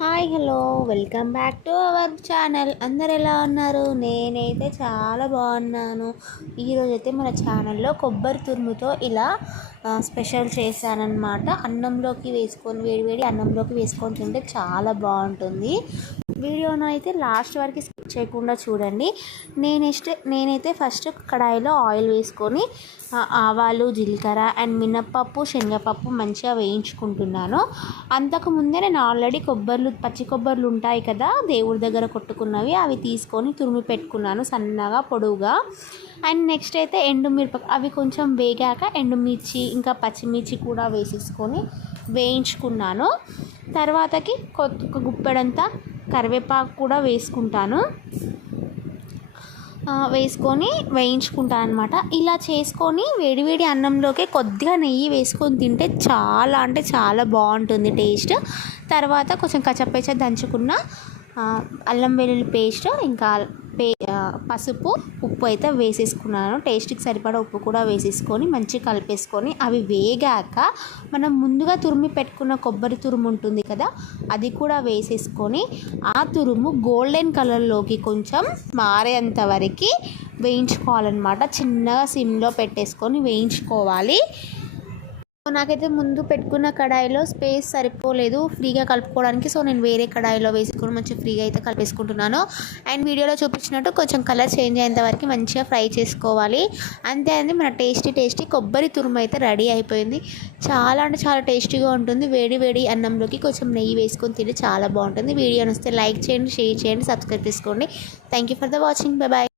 Hi hello welcome back to our channel. అందరు ఎలా ఉన్నారు? నేనైతే చాలా బాగున్నాను. ఈరోజైతే మన ఛానల్లో కొబ్బరి తురుముతో ఇలా స్పెషల్ చేశానన్నమాట. అన్నంలోకి వేసుకొని వేడివేడి అన్నంలోకి వేసుకొని తింటే చాలా బాగుంటుంది. వీడియోను అయితే లాస్ట్ వరకు స్కిప్ చేయకుండా చూడండి. నేనైతే ఫస్ట్ కడాయిలో ఆయిల్ వేసుకొని ఆవాలు, జీలకర్ర అండ్ మినప్పప్పు, శనగపప్పు మంచిగా వేయించుకుంటున్నాను. అంతకుముందే నేను ఆల్రెడీ పచ్చి కొబ్బర్లు ఉంటాయి కదా, దేవుడి దగ్గర కొట్టుకున్నవి, అవి తీసుకొని తురిమి పెట్టుకున్నాను సన్నగా పొడవుగా. అండ్ నెక్స్ట్ అయితే అవి కొంచెం వేగాక ఎండుమిర్చి ఇంకా పచ్చిమిర్చి కూడా వేసేసుకొని వేయించుకున్నాను. తర్వాతకి ఒక గుప్పెడంతా కరివేపాకు కూడా వేసుకొని వేయించుకుంటాను అనమాట. ఇలా చేసుకొని వేడివేడి అన్నంలోకి కొద్దిగా నెయ్యి వేసుకొని తింటే చాలా అంటే చాలా బాగుంటుంది టేస్ట్. తర్వాత కొంచెం కచ్చపచ్చ దంచుకున్న అల్లం వెల్లుల్లి పేస్ట్ ఇంకా పసుపు, ఉప్పు అయితే వేసేసుకున్నాను. టేస్ట్కి సరిపడా ఉప్పు కూడా వేసేసుకొని మంచిగా కలిపేసుకొని అవి వేగాక మనం ముందుగా తురిమి పెట్టుకున్న కొబ్బరి తురుము ఉంటుంది కదా, అది కూడా వేసేసుకొని ఆ తురుము గోల్డెన్ కలర్లోకి కొంచెం మారేంత వరకు వేయించుకోవాలన్నమాట. చిన్నగా సిమ్లో పెట్టేసుకొని వేయించుకోవాలి. నాకైతే ముందు పెట్టుకున్న కడాయిలో స్పేస్ సరిపోలేదు ఫ్రీగా కలుపుకోవడానికి. సో నేను వేరే కడాయిలో వేసుకొని మంచిగా ఫ్రీగా అయితే కలిపేసుకుంటున్నాను. అండ్ వీడియోలో చూపించినట్టు కొంచెం కలర్ చేంజ్ అయ్యేంత వరకు మంచిగా ఫ్రై చేసుకోవాలి. అంతే అండి, మన టేస్టీ కొబ్బరి తురుము అయితే రెడీ అయిపోయింది. చాలా అంటే చాలా టేస్టీగా ఉంటుంది. వేడి వేడి అన్నంలోకి కొంచెం నెయ్యి వేసుకొని తింటే చాలా బాగుంటుంది. వీడియో నచ్చితే లైక్ చేయండి, షేర్ చేయండి, సబ్స్క్రైబ్ చేసుకోండి. Thank you for the watching. Bye bye.